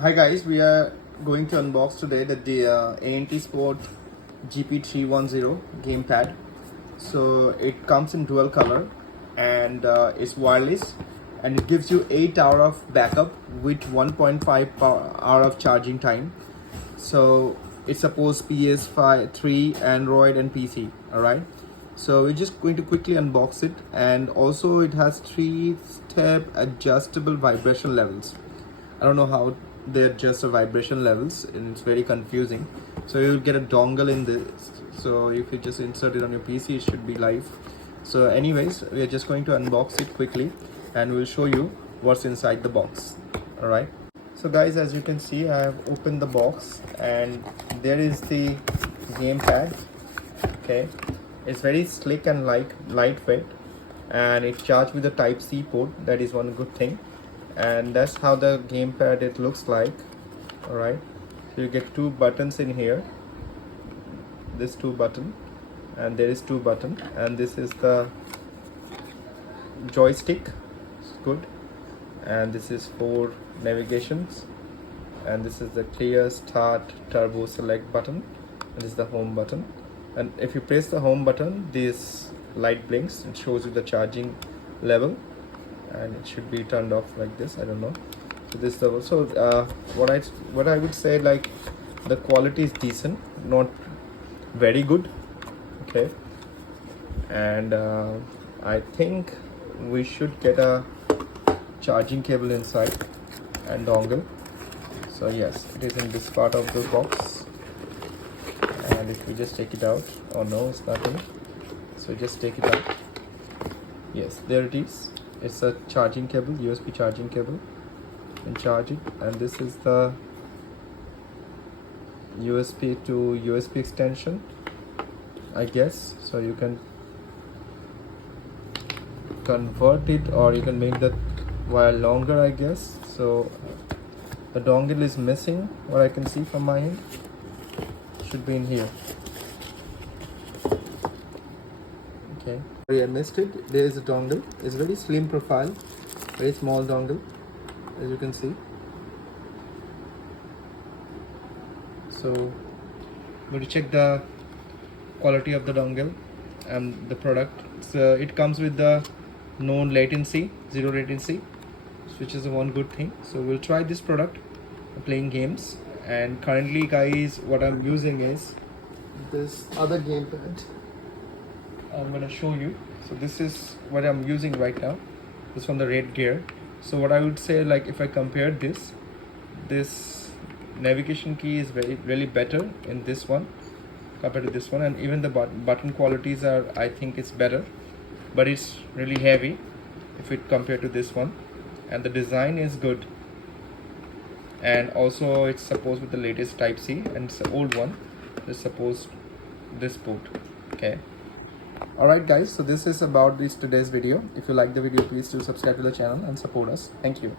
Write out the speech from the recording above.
Hi guys, we are going to unbox today the ANT Sport GP310 gamepad. So it comes in dual color and it's wireless, and it gives you 8 hour of backup with 1.5 hour of charging time. So it supports PS5, 3, Android and PC. Alright, so we're just going to quickly unbox it, and also it has 3-step adjustable vibration levels. I don't know how they adjust the vibration levels, and it's very confusing. So you'll get a dongle in this, so if you just insert it on your PC, it should be live. So anyways, we are just going to unbox it quickly and we'll show you what's inside the box. All right, so guys, as you can see, I have opened the box and there is the gamepad. Okay, it's very slick and lightweight, and it charged with the Type-C port. That is one good thing, and that's how the gamepad it looks like. All right, so you get two buttons in here, this two button, and there is two button, and this is the joystick. It's good, and this is for navigations, and this is the clear, start, turbo, select button, and this is the home button. And if you press the home button, this light blinks. It shows you the charging level, and it should be turned off like this. I don't know. So this level. So what I would say, like, the quality is decent, not very good. Okay, and I think we should get a charging cable inside and dongle. So yes, it is in this part of the box, and if we just take it out, oh no, it's nothing. So just take it out. Yes, there it is. It's a charging cable, USB charging cable, and charge it. And this is the USB to USB extension, I guess. So you can convert it, or you can make that wire longer, I guess. So the dongle is missing, what I can see from my end. Should be in here. Okay, sorry, I missed it. There is a dongle. It's very slim profile, very small dongle, as you can see. So I'm going to check the quality of the dongle and the product. So it comes with the known latency, 0 latency, which is one good thing. So we'll try this product playing games. And currently, guys, what I'm using is this other gamepad. I'm gonna show you. So this is what I'm using right now. This one, the red gear. So what I would say, like, if I compare this navigation key is really better in this one compared to this one, and even the button qualities are, I think it's better, but it's really heavy if it compared to this one. And the design is good, and also it's supposed with the latest Type-C, and it's the old one. It's supposed this port. Okay. Alright guys, so this is about today's video. If you like the video, please do subscribe to the channel and support us. Thank you.